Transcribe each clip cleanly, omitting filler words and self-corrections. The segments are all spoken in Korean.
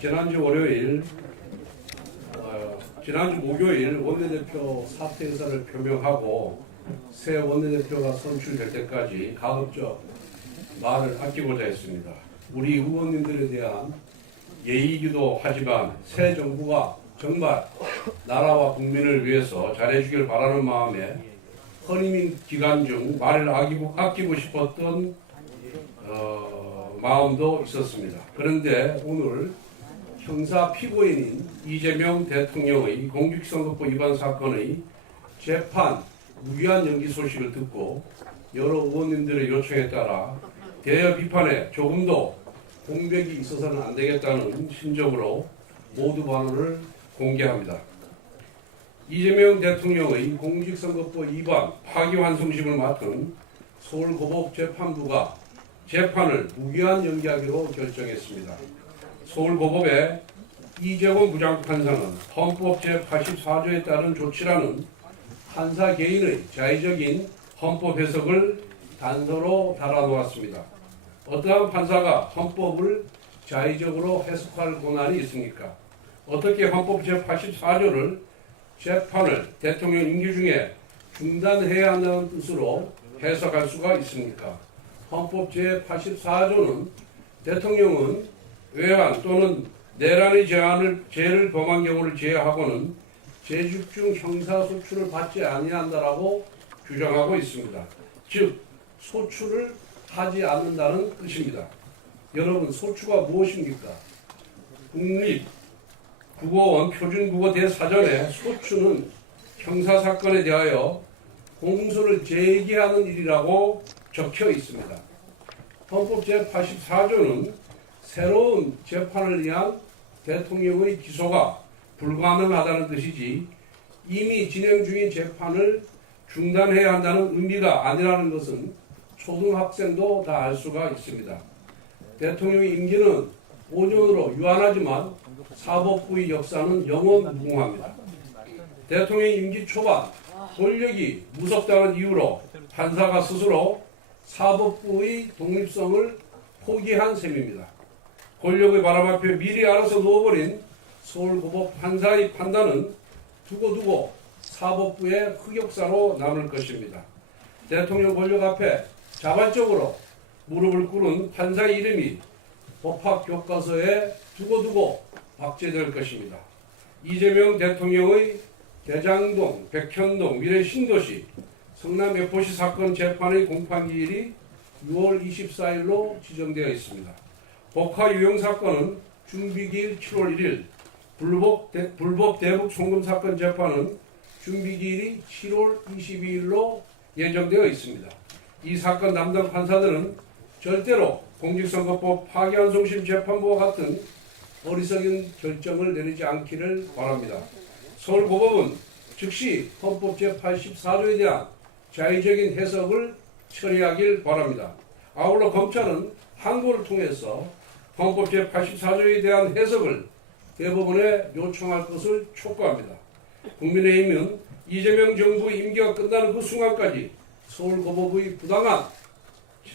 지난주 월요일, 지난주 목요일 원내대표 사퇴 의사를 표명하고 새 원내대표가 선출될 때까지 가급적 말을 아끼고자 했습니다. 우리 의원님들에 대한 예의이기도 하지만 새 정부가 정말 나라와 국민을 위해서 잘해주길 바라는 마음에 헌임 기간 중 말을 아끼고 싶었던 마음도 있었습니다. 그런데 오늘 형사 피고인인 이재명 대통령의 공직선거법 위반 사건의 재판 무기한 연기 소식을 듣고 여러 의원님들의 요청에 따라 대여 비판에 조금도 공백이 있어서는 안 되겠다는 심정으로 모두 발언을 공개합니다. 이재명 대통령의 공직선거법 위반 파기환송심을 맡은 서울고법재판부가 재판을 무기한 연기하기로 결정했습니다. 서울고법의 이재원 부장판사는 헌법 제84조에 따른 조치라는 판사 개인의 자의적인 헌법 해석을 단서로 달아놓았습니다. 어떠한 판사가 헌법을 자의적으로 해석할 권한이 있습니까? 어떻게 헌법 제84조를 재판을 대통령 임기 중에 중단해야 한다는 뜻으로 해석할 수가 있습니까? 헌법 제84조는 대통령은 외환 또는 내란의 죄를 범한 경우를 제외하고는 재집중 형사소출을 받지 아니한다라고 규정하고 있습니다. 즉 소출을 하지 않는다는 뜻입니다. 여러분, 소추가 무엇입니까? 국립국어원 표준국어 대사전에 소추는 형사사건에 대하여 공소를 제기하는 일이라고 적혀 있습니다. 헌법 제84조는 새로운 재판을 위한 대통령의 기소가 불가능하다는 뜻이지 이미 진행 중인 재판을 중단해야 한다는 의미가 아니라는 것은 초등학생도 다 알 수가 있습니다. 대통령의 임기는 5년으로 유한하지만 사법부의 역사는 영원 무궁합니다. 대통령의 임기 초반 권력이 무섭다는 이유로 판사가 스스로 사법부의 독립성을 포기한 셈입니다. 권력의 바람 앞에 미리 알아서 누워버린 서울고법 판사의 판단은 두고두고 사법부의 흑역사로 남을 것입니다. 대통령 권력 앞에 자발적으로 무릎을 꿇은 판사의 이름이 법학 교과서에 두고두고 박제될 것입니다. 이재명 대통령의 대장동, 백현동, 미래 신도시, 성남 FOC 사건 재판의 공판기일이 6월 24일로 지정되어 있습니다. 복화 유용 사건은 준비기일 7월 1일, 불법 대북 송금 사건 재판은 준비기일이 7월 22일로 예정되어 있습니다. 이 사건 담당 판사들은 절대로 공직선거법 파기환송심 재판부와 같은 어리석은 결정을 내리지 않기를 바랍니다. 서울고법은 즉시 헌법 제84조에 대한 자의적인 해석을 처리하길 바랍니다. 아울러 검찰은 항고를 통해서 헌법 제84조에 대한 해석을 대법원에 요청할 것을 촉구합니다. 국민의힘은 이재명 정부의 임기가 끝나는 그 순간까지 서울고법의 부당한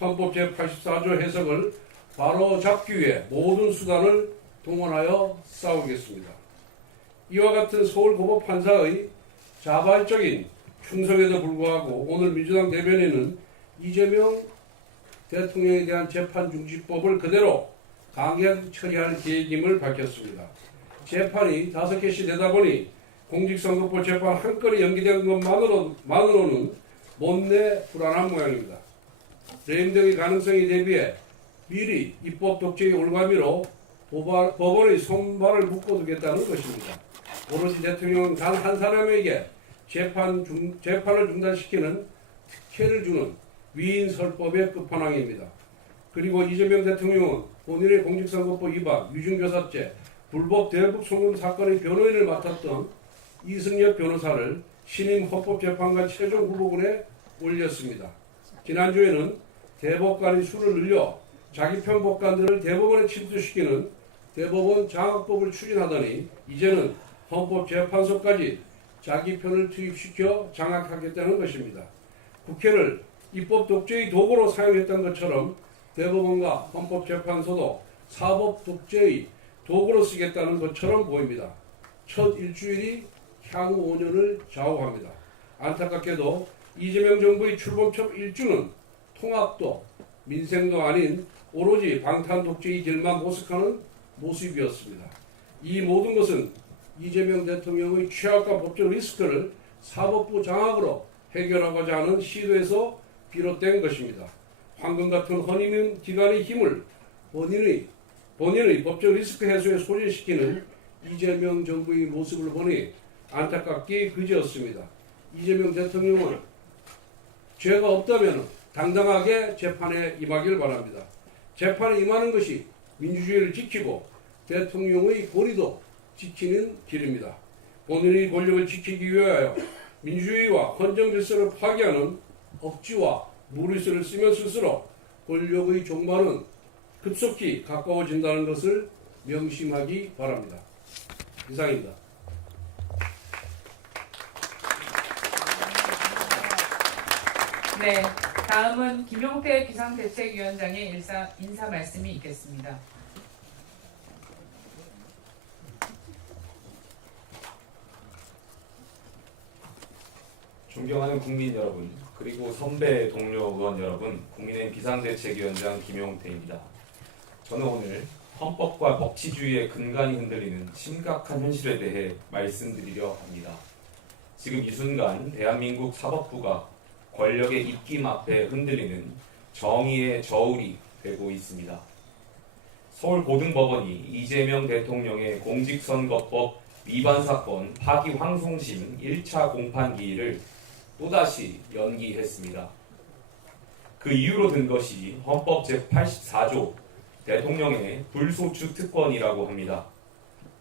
헌법 제84조 해석을 바로잡기 위해 모든 수단을 동원하여 싸우겠습니다. 이와 같은 서울고법 판사의 자발적인 충성에도 불구하고 오늘 민주당 대변인은 이재명 대통령에 대한 재판중지법을 그대로 강행 처리할 계획임을 밝혔습니다. 재판이 5개씩 되다 보니 공직선거법 재판 한 건이 연기된 것만으로는 못내 불안한 모양입니다. 재임 등의 가능성에 대비해 미리 입법 독재의 올가미로 법원의 손발을 묶어두겠다는 것입니다. 오로지 대통령은 단 한 사람에게 재판을 중단시키는 특혜를 주는 위인설법의 끝판왕입니다. 그리고 이재명 대통령은 본인의 공직선거법 위반, 위중교사죄, 불법 대북 송금 사건의 변호인을 맡았던 이승엽 변호사를 신임 헌법재판관 최종 후보군에 올렸습니다. 지난주에는 대법관의 수를 늘려 자기 편 법관들을 대법원에 침투시키는 대법원 장악법을 추진하더니 이제는 헌법재판소까지 자기 편을 투입시켜 장악하겠다는 것입니다. 국회를 입법 독재의 도구로 사용했던 것처럼 대법원과 헌법재판소도 사법 독재의 도구로 쓰겠다는 것처럼 보입니다. 첫 일주일이 향후 5년을 좌우합니다. 안타깝게도 이재명 정부의 출범 첫 일주는 통합도 민생도 아닌 오로지 방탄 독재의 길만 모색하는 모습이었습니다. 이 모든 것은 이재명 대통령의 취약과 법적 리스크를 사법부 장악으로 해결하고자 하는 시도에서 비롯된 것입니다. 황금 같은 허니문 기관의 힘을 본인의 법적 리스크 해소에 소진시키는 이재명 정부의 모습을 보니 안타깝게 그지없습니다. 이재명 대통령은 죄가 없다면 당당하게 재판에 임하길 바랍니다. 재판에 임하는 것이 민주주의를 지키고 대통령의 권위도 지키는 길입니다. 본인의 권력을 지키기 위하여 민주주의와 헌정 질서를 파괴하는 억지와 무리수를 쓰면 쓸수록 권력의 종말은 급속히 가까워진다는 것을 명심하기 바랍니다. 이상입니다. 네, 다음은 김용태 비상대책위원장의 인사 말씀이 있겠습니다. 존경하는 국민 여러분, 그리고 선배 동료 의원 여러분, 국민의힘 비상대책위원장 김용태입니다. 저는 오늘 헌법과 법치주의의 근간이 흔들리는 심각한 현실에 대해 말씀드리려 합니다. 지금 이 순간 대한민국 사법부가 권력의 입김 앞에 흔들리는 정의의 저울이 되고 있습니다. 서울고등법원이 이재명 대통령의 공직선거법 위반 사건 파기환송심 1차 공판기일을 또다시 연기했습니다. 그 이유로 든 것이 헌법 제84조 대통령의 불소추 특권이라고 합니다.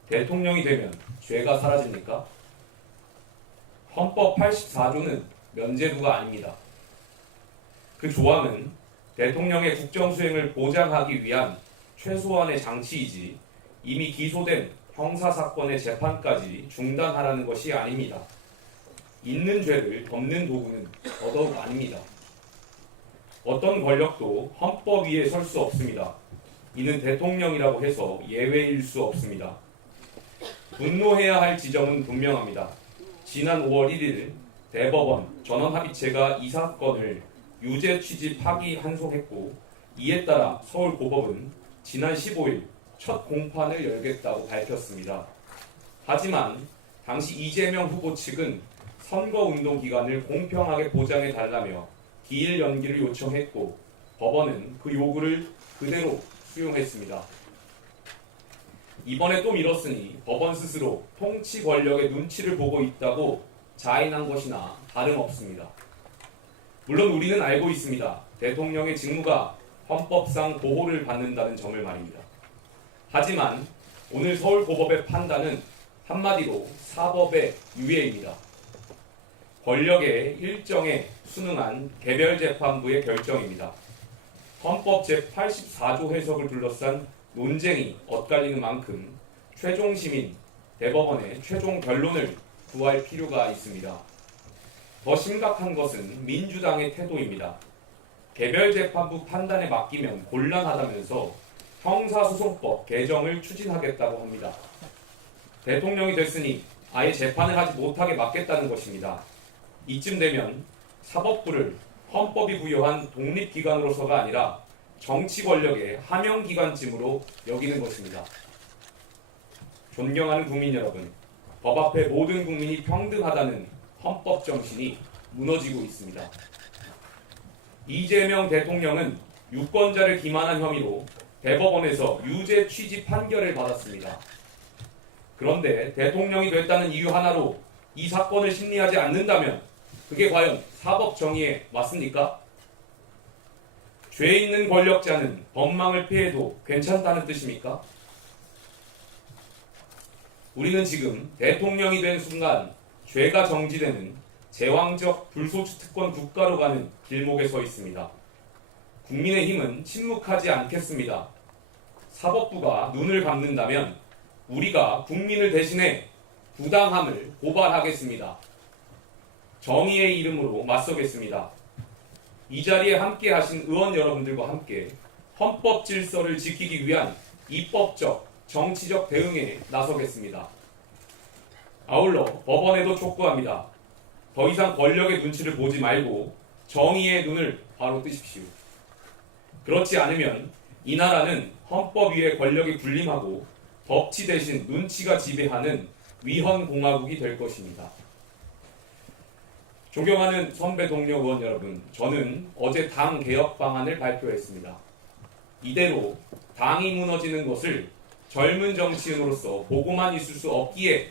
대통령이 되면 죄가 사라집니까? 헌법 84조는 면제부가 아닙니다. 그 조항은 대통령의 국정수행을 보장하기 위한 최소한의 장치이지 이미 기소된 형사사건의 재판까지 중단하라는 것이 아닙니다. 있는 죄를 덮는 도구는 더더욱 아닙니다. 어떤 권력도 헌법 위에 설 수 없습니다. 이는 대통령이라고 해서 예외일 수 없습니다. 분노해야 할 지점은 분명합니다. 지난 5월 1일 대법원 전원합의체가 이 사건을 유죄 취지 파기환송했고 이에 따라 서울고법은 지난 15일 첫 공판을 열겠다고 밝혔습니다. 하지만 당시 이재명 후보 측은 선거운동 기간을 공평하게 보장해달라며 기일 연기를 요청했고 법원은 그 요구를 그대로 수용했습니다. 이번에 또 미뤘으니 법원 스스로 통치 권력의 눈치를 보고 있다고 자인한 것이나 다름없습니다. 물론 우리는 알고 있습니다. 대통령의 직무가 헌법상 보호를 받는다는 점을 말입니다. 하지만 오늘 서울고법의 판단은 한마디로 사법의 유예입니다. 권력의 일정에 순응한 개별재판부의 결정입니다. 헌법 제84조 해석을 둘러싼 논쟁이 엇갈리는 만큼 최종 시민 대법원의 최종 결론을 구할 필요가 있습니다. 더 심각한 것은 민주당의 태도입니다. 개별재판부 판단에 맡기면 곤란하다면서 형사소송법 개정을 추진하겠다고 합니다. 대통령이 됐으니 아예 재판을 하지 못하게 막겠다는 것입니다. 이쯤 되면 사법부를 헌법이 부여한 독립기관으로서가 아니라 정치 권력의 하명기관쯤으로 여기는 것입니다. 존경하는 국민 여러분, 법 앞에 모든 국민이 평등하다는 헌법 정신이 무너지고 있습니다. 이재명 대통령은 유권자를 기만한 혐의로 대법원에서 유죄 취지 판결을 받았습니다. 그런데 대통령이 됐다는 이유 하나로 이 사건을 심리하지 않는다면 그게 과연 사법 정의에 맞습니까? 죄 있는 권력자는 법망을 피해도 괜찮다는 뜻입니까? 우리는 지금 대통령이 된 순간 죄가 정지되는 제왕적 불소추 특권 국가로 가는 길목에 서 있습니다. 국민의힘은 침묵하지 않겠습니다. 사법부가 눈을 감는다면 우리가 국민을 대신해 부당함을 고발하겠습니다. 정의의 이름으로 맞서겠습니다. 이 자리에 함께 하신 의원 여러분들과 함께 헌법 질서를 지키기 위한 입법적, 정치적 대응에 나서겠습니다. 아울러 법원에도 촉구합니다. 더 이상 권력의 눈치를 보지 말고 정의의 눈을 바로 뜨십시오. 그렇지 않으면 이 나라는 헌법 위에 권력이 군림하고 법치 대신 눈치가 지배하는 위헌공화국이 될 것입니다. 존경하는 선배 동료 의원 여러분, 저는 어제 당 개혁 방안을 발표했습니다. 이대로 당이 무너지는 것을 젊은 정치인으로서 보고만 있을 수 없기에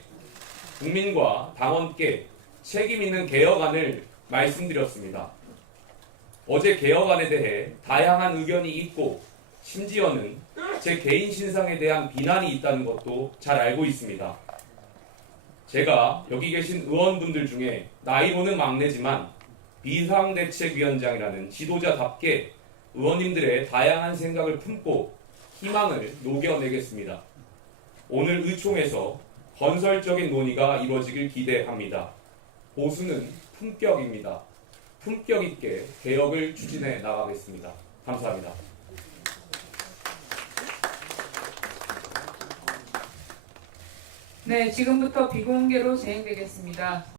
국민과 당원께 책임 있는 개혁안을 말씀드렸습니다. 어제 개혁안에 대해 다양한 의견이 있고 심지어는 제 개인 신상에 대한 비난이 있다는 것도 잘 알고 있습니다. 제가 여기 계신 의원분들 중에 나이로는 막내지만 비상대책위원장이라는 지도자답게 의원님들의 다양한 생각을 품고 희망을 녹여내겠습니다. 오늘 의총에서 건설적인 논의가 이루어지길 기대합니다. 보수는 품격입니다. 품격 있게 개혁을 추진해 나가겠습니다. 감사합니다. 네, 지금부터 비공개로 진행되겠습니다.